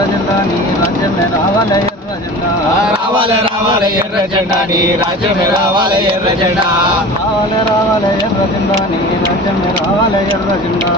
ఎర్ర జెండా నీ రాజ్యమే రావాలే ఎర్ర జెండా రావాలే రావాలే ఎర్ర జెండా నీ రాజ్యమే రావాలే ఎర్ర జెండా రావాలే రావాలే ఎర్ర జెండా నీ రాజ్యమే రావాలే ఎర్ర జెండా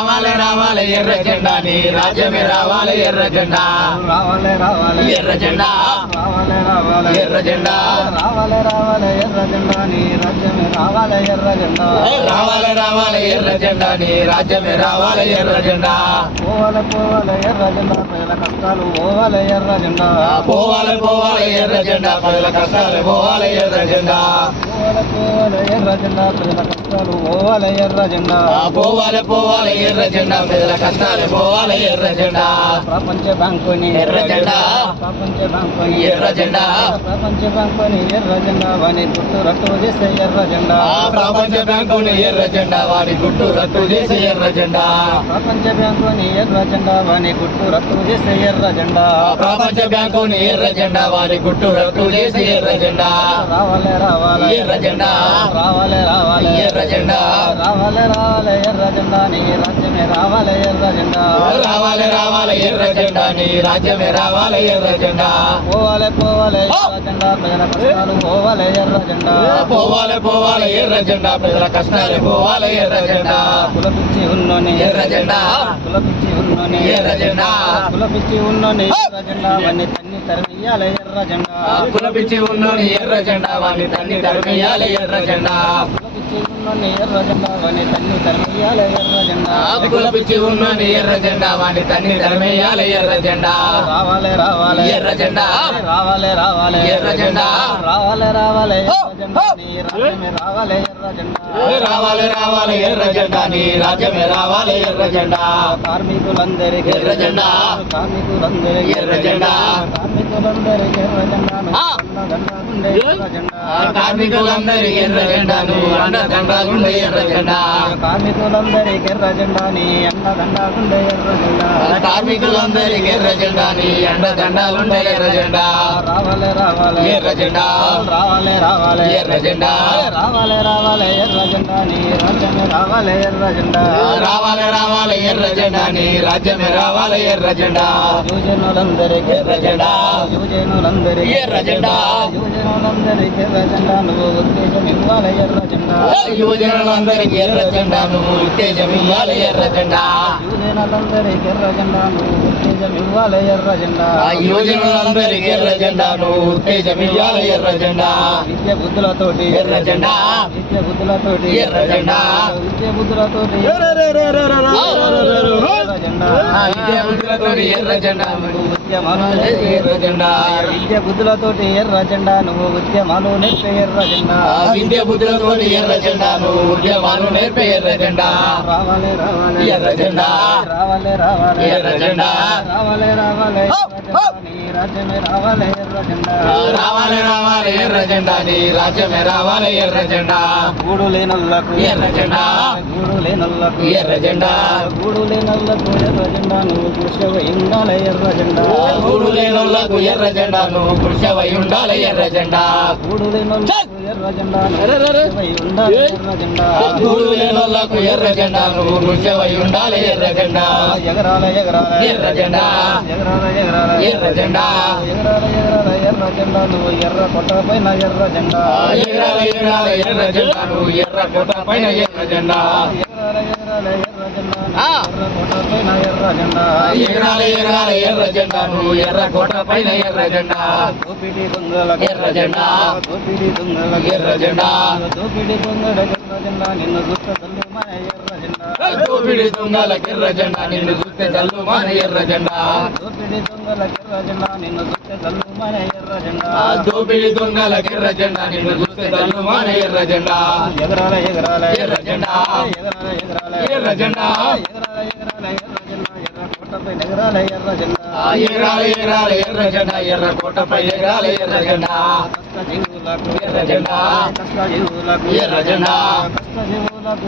రావాలే రావాలే ఎర్ర జెండా నీ రాజ్యమే రావాలే ఎర్ర జెండా రావాలే రావాలే ఎర్ర జెండా రావాలే రావాలే ఎర్ర జెండా రావాలే రావాలే ఎర్ర జెండా నీ రాజ్యమే రావాలే ఎర్ర జెండా రావాలే రావాలే ఎర్ర జెండా నీ రాజ్యమే రావాలే ఎర్ర జెండా పోవాలే పోవాలే ఎర్ర జెండా ప్రజల కష్టాలు పోవాలే ఎర్ర జెండా పోవాలే పోవాలే ఎర్ర జెండా ప్రజల కష్టాలు పోవాలే ఎర్ర జెండా పోవాలే పోవాలే ఎర్ర జెండా ప్రజల కష్టాలు పోవాలే ఎర్ర జెండా పోవాలే పోవాలే ఎర్ర జెండా ప్రజల కష్టాలు పోవాలే ఎర్ర జెండా ప్రపంచ బ్యాంకుని ఎర్ర జెండా ప్రపంచ బ్యాంకుని ఎర్ర జెండా ప్రపంచ బ్యాంకుని ఎర్ర జెండా వాని గుట్టు రట్టు చేసే ఎర్ర జెండా ప్రపంచ బ్యాంకుని ఎర్ర జెండా వాడి గుట్టు రట్టు చేసే ఎర్ర జెండా ప్రపంచ బ్యాంకుని ఎర్ర జెండా వాని గుట్టు రట్టు చేసే ఎర్ర జెండా ప్రపంచ బ్యాంకుని ఎర్ర జెండా వాడి గుట్టు రట్టు చేసే ఎర్ర జెండా రావాలే రావాలే ఎర్ర జెండా రావాలే రావాలే ఎర్ర జెండా రావాలే రావాలే ఎర్ర జెండా నీ రాజ్యమే రావాలే ఎర్ర జెండా రావాలే రావాలే ఎర్ర జెండా నీ రాజ్యమే రావాలే ఎర్ర జెండా పోవాలే పోవాలే ఎర్ర జెండా ప్రజల కష్టాలు పోవాలే ఎర్ర జెండా పోవాలే పోవాలే ఎర్ర జెండా ప్రజల కష్టాలు పోవాలే ఎర్ర జెండా కులపిచ్చి ఉన్నోని ఎర్ర జెండా కులపిచ్చి ఉన్నోని ఎర్ర జెండా కులపిచ్చి ఉన్నోని ఎర్ర జెండా వన్ని తన్ని తరిమియాలే ఎర్ర జెండా కులపిచ్చి ఉన్నోని ఎర్ర జెండా వాడిని తన్ని తరిమేయాలి ఎర్ర జెండా కులపిచ్చి ఉన్నోని ఎర్ర జెండా వన్ని తన్ని తరిమియాలే ఎర్ర జెండా కులపిచ్చి ఉన్నోని ఎర్ర జెండా వాడిని తన్ని తరిమేయాలి ఎర్ర జెండా రావాలే రావాలే ఎర్ర జెండా రావాలే రావాలే ఎర్ర జెండా రావాలే రావాలే ఎర్ర జెండా నీ రాజ్యమే రావాలే ఎర్ర జెండా రావాలే రావాలే ఎర్ర జెండా నీ రాజ్యమే రావాలే ఎర్ర జెండా కార్మికులందరికీ ఎర్ర జెండా కార్మికులందరికీ ఎర్ర జెండా కార్మికులందరికీ ఎర్ర జెండాను అండదండగుండే ఎర్ర జెండా కార్మికులందరికీ ఎర్ర జెండాను అండదండగుండే ఎర్ర జెండా కార్మికులందరికీ ఎర్ర జెండా నీ అండదండగుండే ఎర్ర జెండా కార్మికులందరికీ ఎర్ర జెండా నీ అండదండగుండే ఎర్ర జెండా రావాలే రావాలే ఎర్ర జెండా రావాలే రావాలే ఎర్ర జెండా రావాలే రావాలే ఎర్ర జెండా నీ రాజ్యమే రావాలే ఎర్ర జెండా రావాలే రావాలే ఎర్ర జెండా నీ రాజ్యమే రావాలే ఎర్ర జెండా యువజనులందరికీ ఎర్ర జెండా యువజనులందరికీ ఎర్ర జెండా యువజనులందరికీ ఎర్ర జెండా నువ్వు ఉద్దేశం ఇవ్వాలి ఎర్ర జెండా యువజనులందరికీ ఎర్ర జెండా నువ్వు ఉత్తేజం ఇవ్వాలి ఎర్ర జెండా యువజనులందరికీ ఎర్ర జెండా నువ్వు ఉత్తేజం ఇవ్వాలి ఎర్ర జెండా యువజనులందరికీ ఎర్ర జెండా నువ్వు ఉత్తేజం ఇవ్వాలి ఎర్ర జెండా విద్య బుద్ధులతోటి ఎర్ర జెండా విద్య బుద్ధులతోటి ఎర్ర జెండా విద్య బుద్ధులతోటి ఎర్ర జెండా విద్యా బుద్ధులతోటి ఎర్ర జెండా నువ్వు ఉద్యమాలు ఎర్ర జెండా విద్య బుద్ధులతోటి ఎర్ర జెండా నువ్వు ఉద్యమాలు నేర్పే ఎర్ర జెండా విద్యా బుద్ధులతోటి ఎర్ర జెండా నువ్వు ఉద్యమాలు నేర్పే ఎర్ర జెండా రావాలే రావాలే ఎర్ర జెండా రావాలే రావాలే ఎర్ర జెండా రావాలే రావాలే నీ రాజ్యమే రావాలే ఎర్ర జెండా రావాలే రావాలే ఎర్ర జెండా నీ రాజ్యమే రావాలే ఎర్ర జెండా గూడు లేనల్లకు ఎర్ర జెండా గూడు లేనల్లకు ఎర్ర జెండా గూడు లేనల్లకు ఎర్ర జెండా నువ్వు కృషి ఉండాలి ఎర్ర జెండా గూడు లేనోళ్లకు ఎర్ర జెండా నువ్వు కృషవై ఉండాలి ఎర్ర జెండా గూడు లేనల్లకు ఎర్ర జెండా ఉండాలి ఎర్ర జెండా గూడు లేనోళ్లకు ఎర్ర జెండా నువ్వు కృషవై ఉండాలి ఎర్ర జెండా ఎగరాలే ఎగరాలే ఎర్ర జెండా ఎగరాలే ఎగరాలే ఎర్ర జెండా ఎగరాలే ఎగరాలే ఎర్ర జెండా నువ్వు ఎర్ర కొట్ట పైన ఎర్ర జెండా ఎగరాలి ఎగరాలి ఎర్ర జెండా నువ్వు ఎర్ర కోట పైన ఎర్ర జెండా ఎగరాలే ఎగరాలే ఎర్ర జెండా ఎర్ర కొట్ట పైన ఎర్ర జెండా ఎగరాలి ఎగరాలి ఎర్ర జెండా నువ్వు ఎర్ర కోట పైన ఎర్ర జెండా దోపిడి దొంగలకు ఎర్ర జెండా దోపిడి దొంగలకు ఎర్ర జెండా దోపిడి దొంగల ఎర్ర జెండా నిన్ను చూస్తే తల్లి మన ఎర్ర జెండా దోపిడి దొంగలకు ఎర్ర జెండా నిన్ను చూస్తే చల్లు మన ఎర్ర జెండా దోపిడి దొంగలకు ఎర్ర జెండా నిన్ను చూస్తే తల్లి మన ఎర్ర జెండా దోపిడి దొంగలకు ఎర్ర జెండా నిన్ను చూస్తే చల్లు మన ఎర్ర జెండా ఎగరాలే ఎగరాలే ఎర్ర జెండా ఎగరాలే ఎగరాలే ఎర్ర జెండా ఎగరాలే ఎగరాలే ఎర్ర జెండా ఎర్ర కోటపై ఎగరాలే ఎర్ర జెండా ఎగరాలి ఎగరాలి ఎర్ర జెండా ఎర్ర కోటపై ఎగరాలి ఎర్ర జెండా కష్ట జీవులకు ఎర్ర జెండా కష్ట జీవులకు ఎర్ర జెండా కష్ట జీవులకు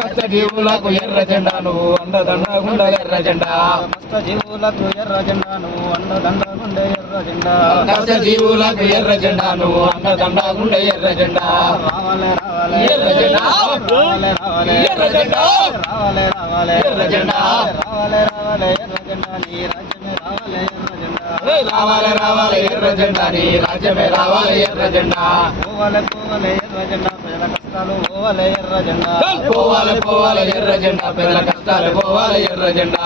కష్ట జీవులకు ఎర్ర జెండా నువ్వు అండదండగుండ ఎర్ర జెండా కష్ట జీవులకు ఎర్ర జెండా నువ్వు అండదండగుండే ఎర్ర జెండా కష్ట జీవులకు ఎర్ర జెండా నువ్వు అండదండగుండ ఎర్ర జెండా రావాలే రావాలే ఎర్ర జెండా రావాలే రావాలే ఎర్ర జెండా రావాలే రావాలే ఎర్ర జెండా రావాలే రావాలే ఎర్ర జెండా నీ రాజ్యమే రావాలే ఎర్ర జెండా రావాలే రావాలే ఎర్ర జెండా నీ రాజ్యమే రావాలే ఎర్ర జెండా పోవాలే పోవాలే ఎర్ర జెండా ప్రజల కష్టాలు పోవాలే ఎర్ర జెండా పోవాలే పోవాలే ఎర్ర జెండా ప్రజల కష్టాలు పోవాలే ఎర్ర జెండా